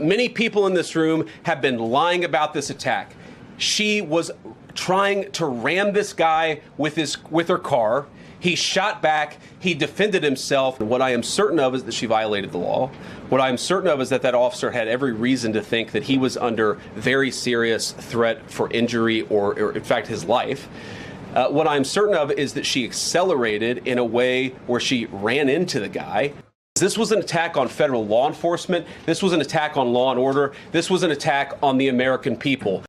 Many people in this room have been lying about this attack. She was trying to ram this guy with her car. He shot back. He defended himself. What I am certain of is that she violated the law. What I'm certain of is that that officer had every reason to think that he was under very serious threat for injury or in fact, his life. What I'm certain of is that she accelerated in a way where she ran into the guy. This was an attack on federal law enforcement. This was an attack on law and order. This was an attack on the American people.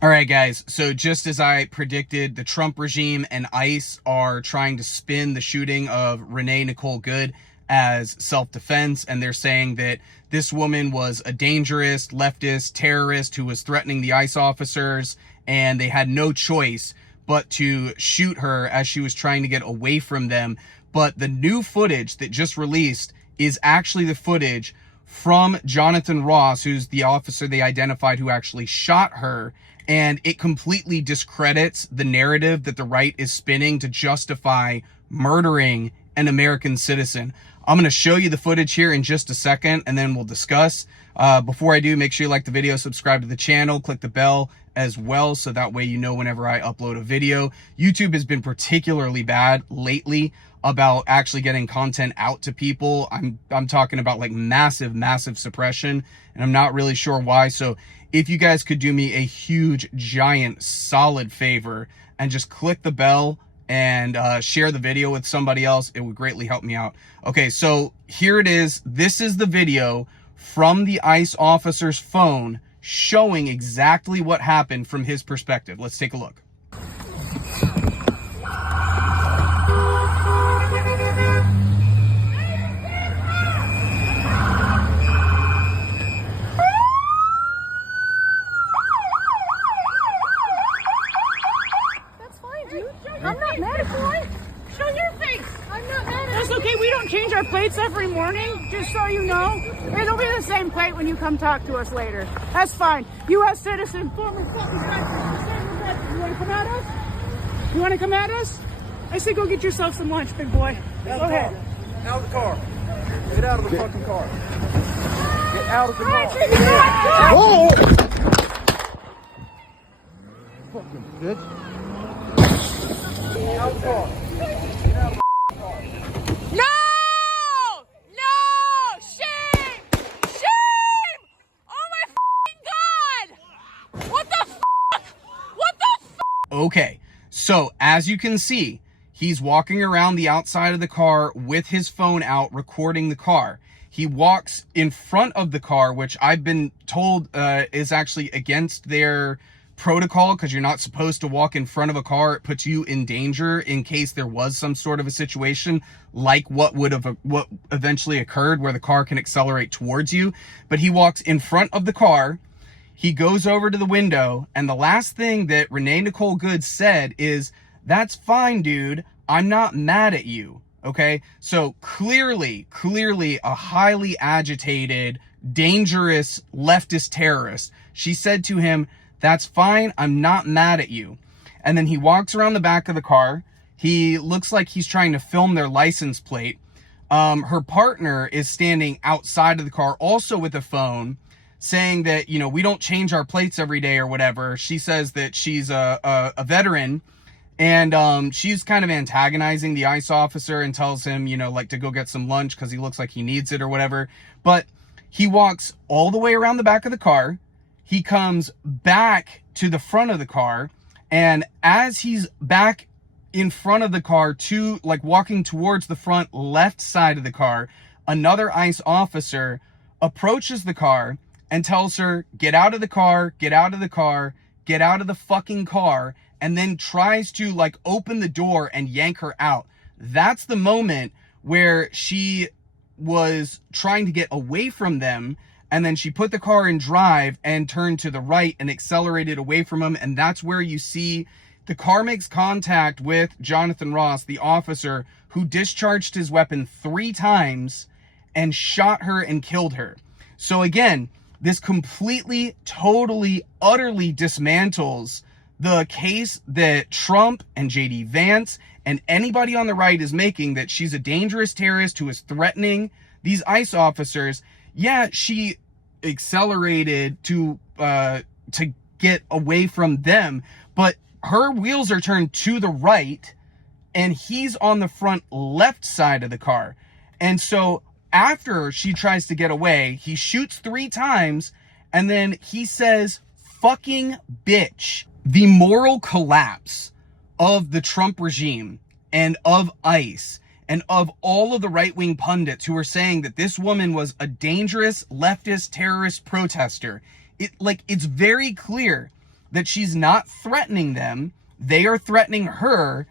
All right, guys, so just as I predicted, the Trump regime and ICE are trying to spin the shooting of Renee Nicole Good as self-defense, and they're saying that this woman was a dangerous leftist terrorist who was threatening the ICE officers, and they had no choice but to shoot her as she was trying to get away from them. But the new footage that just released is actually the footage from Jonathan Ross, who's the officer they identified who actually shot her. And it completely discredits the narrative that the right is spinning to justify murdering an American citizen. I'm going to show you the footage here in just a second, and then we'll discuss. Before I do, make sure you like the video, subscribe to the channel, click the bell as well, so that way you know whenever I upload a video. YouTube has been particularly bad lately about actually getting content out to people. I'm talking about like massive suppression, and I'm not really sure why. So if you guys could do me a huge, giant, solid favor and just click the bell and share the video with somebody else, it would greatly help me out. Okay, so here it is. This is the video from the ICE officer's phone showing exactly what happened from his perspective. Let's take a look. I'm not mad at you. Show your face. I'm not mad at you. That's okay. We don't change our plates every morning, just so you know. It'll be the same plate when you come talk to us later. That's fine. U.S. citizen, former fucking veteran. You want to come at us? You want to come at us? I say go get yourself some lunch, big boy. Go ahead. Out of the car. Get out of the fucking car. Get out of the car. Whoa! Fucking bitch. Out of the car. Get out of the car. No! No! Shame! Shame! Oh my fucking God! What the fuck? What the fuck? Okay, so as you can see, he's walking around the outside of the car with his phone out, recording the car. He walks in front of the car, which I've been told is actually against their protocol, because you're not supposed to walk in front of a car. It puts you in danger in case there was some sort of a situation like what eventually occurred, where the car can accelerate towards you. But he walks in front of the car. He goes over to the window, and the last thing that Renee Nicole Good said is, "That's fine, dude. I'm not mad at you." Okay, so clearly a highly agitated, dangerous leftist terrorist. She said to him, "That's fine, I'm not mad at you." And then he walks around the back of the car. He looks like he's trying to film their license plate. Her partner is standing outside of the car, also with a phone, saying that, you know, we don't change our plates every day or whatever. She says that she's a veteran, and she's kind of antagonizing the ICE officer and tells him, you know, like to go get some lunch because he looks like he needs it or whatever. But he walks all the way around the back of the car. He comes back to the front of the car, and as he's back in front of the car, to like walking towards the front left side of the car, another ICE officer approaches the car and tells her, "Get out of the car, get out of the car, get out of the fucking car," and then tries to like open the door and yank her out. That's the moment where she was trying to get away from them, and then she put the car in drive and turned to the right and accelerated away from him. And that's where you see the car makes contact with Jonathan Ross, the officer who discharged his weapon 3 times and shot her and killed her. So again, this completely, totally, utterly dismantles the case that Trump and JD Vance and anybody on the right is making, that she's a dangerous terrorist who is threatening these ICE officers, yeah, she accelerated to get away from them, but her wheels are turned to the right and he's on the front left side of the car. And so after she tries to get away, he shoots 3 times and then he says, "Fucking bitch." The moral collapse of the Trump regime and of ICE and of all of the right-wing pundits who are saying that this woman was a dangerous leftist terrorist protester. It's very clear that she's not threatening them. They are threatening her.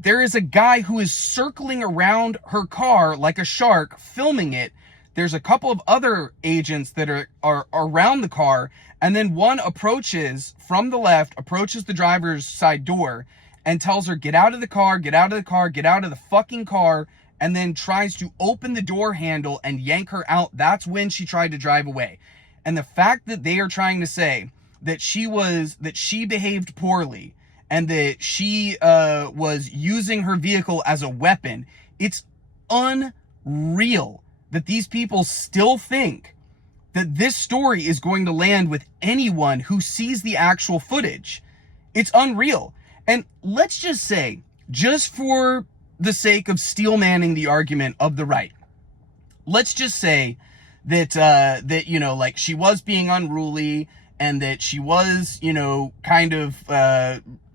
There is a guy who is circling around her car like a shark, filming it. There's a couple of other agents that are around the car, and then one approaches from the left, approaches the driver's side door, and tells her, "Get out of the car, get out of the car, get out of the fucking car," and then tries to open the door handle and yank her out. That's when she tried to drive away. And the fact that they are trying to say that she behaved poorly and that she was using her vehicle as a weapon, it's unreal that these people still think that this story is going to land with anyone who sees the actual footage. It's unreal. And let's just say, just for the sake of steel manning the argument of the right, let's just say that you know, like, she was being unruly and that she was, you know, kind of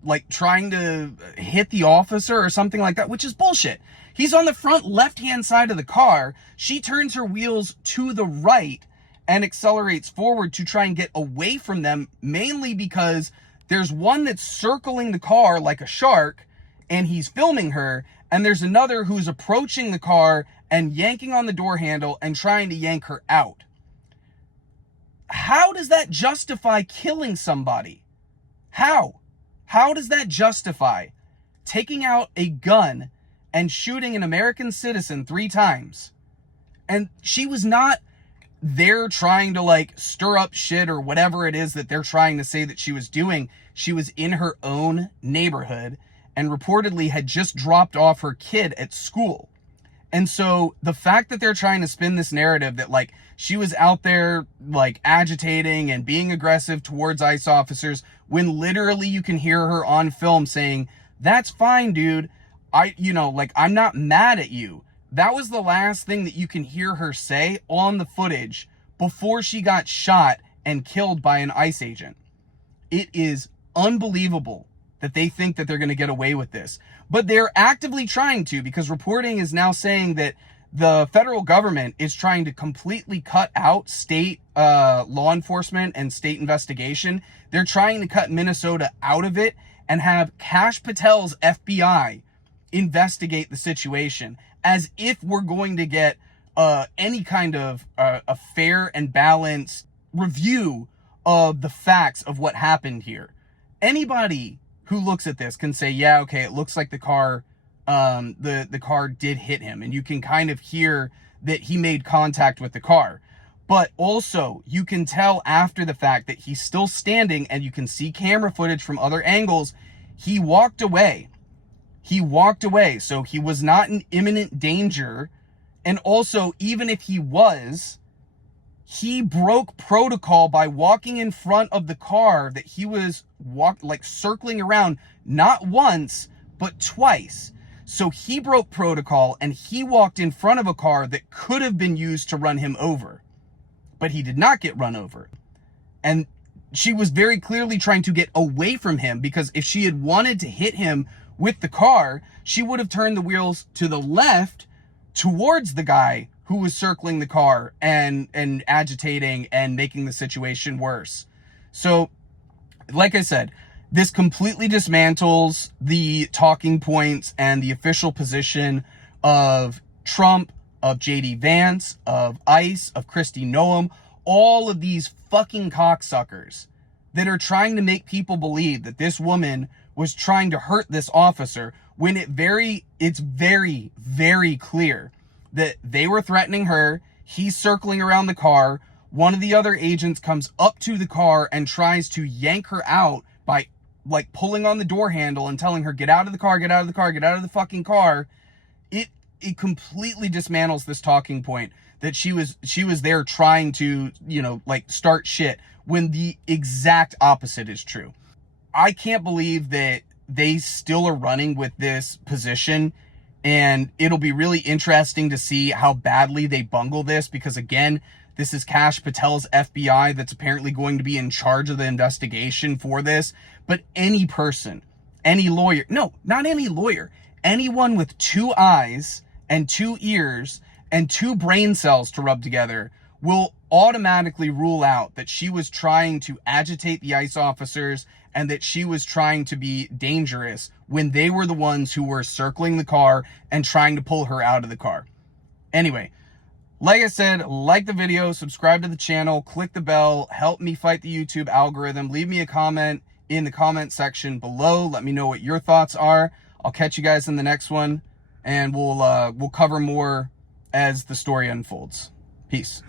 like trying to hit the officer or something like that, which is bullshit. He's on the front left-hand side of the car. She turns her wheels to the right and accelerates forward to try and get away from them, mainly because there's one that's circling the car like a shark and he's filming her, and there's another who's approaching the car and yanking on the door handle and trying to yank her out. How does that justify killing somebody? How? How does that justify taking out a gun and shooting an American citizen 3 times? And she was not there trying to, like, stir up shit or whatever it is that they're trying to say that she was doing. She was in her own neighborhood and reportedly had just dropped off her kid at school. And so the fact that they're trying to spin this narrative that, like, she was out there, like, agitating and being aggressive towards ICE officers, when literally you can hear her on film saying, "That's fine, dude. I'm not mad at you." That was the last thing that you can hear her say on the footage before she got shot and killed by an ICE agent. It is unbelievable that they think that they're going to get away with this. But they're actively trying to, because reporting is now saying that the federal government is trying to completely cut out state law enforcement and state investigation. They're trying to cut Minnesota out of it and have Kash Patel's FBI investigate the situation, as if we're going to get any kind of a fair and balanced review of the facts of what happened here. Anybody who looks at this can say, yeah, okay, it looks like the car did hit him, and you can kind of hear that he made contact with the car. But also, you can tell after the fact that he's still standing, and you can see camera footage from other angles. He walked away. He walked away, so he was not in imminent danger. And also, even if he was, he broke protocol by walking in front of the car that he was circling around, not once, but twice. So he broke protocol and he walked in front of a car that could have been used to run him over. But he did not get run over. And she was very clearly trying to get away from him, because if she had wanted to hit him with the car, she would have turned the wheels to the left towards the guy who was circling the car and agitating and making the situation worse. So, like I said, this completely dismantles the talking points and the official position of Trump, of JD Vance, of ICE, of Kristi Noem, all of these fucking cocksuckers that are trying to make people believe that this woman was trying to hurt this officer, when it's very, very clear that they were threatening her. He's circling around the car. One of the other agents comes up to the car and tries to yank her out by like pulling on the door handle and telling her, get out of the car, get out of the car, get out of the fucking car, it completely dismantles this talking point that she was there trying to, you know, like start shit, when the exact opposite is true. I can't believe that they still are running with this position, and it'll be really interesting to see how badly they bungle this, because again, this is Kash Patel's FBI that's apparently going to be in charge of the investigation for this. But any person, any lawyer, no, not any lawyer, anyone with 2 eyes and 2 ears and 2 brain cells to rub together will automatically rule out that she was trying to agitate the ICE officers and that she was trying to be dangerous when they were the ones who were circling the car and trying to pull her out of the car. Anyway, like I said, like the video, subscribe to the channel, click the bell, help me fight the YouTube algorithm, leave me a comment in the comment section below. Let me know what your thoughts are. I'll catch you guys in the next one, and we'll cover more as the story unfolds. Peace.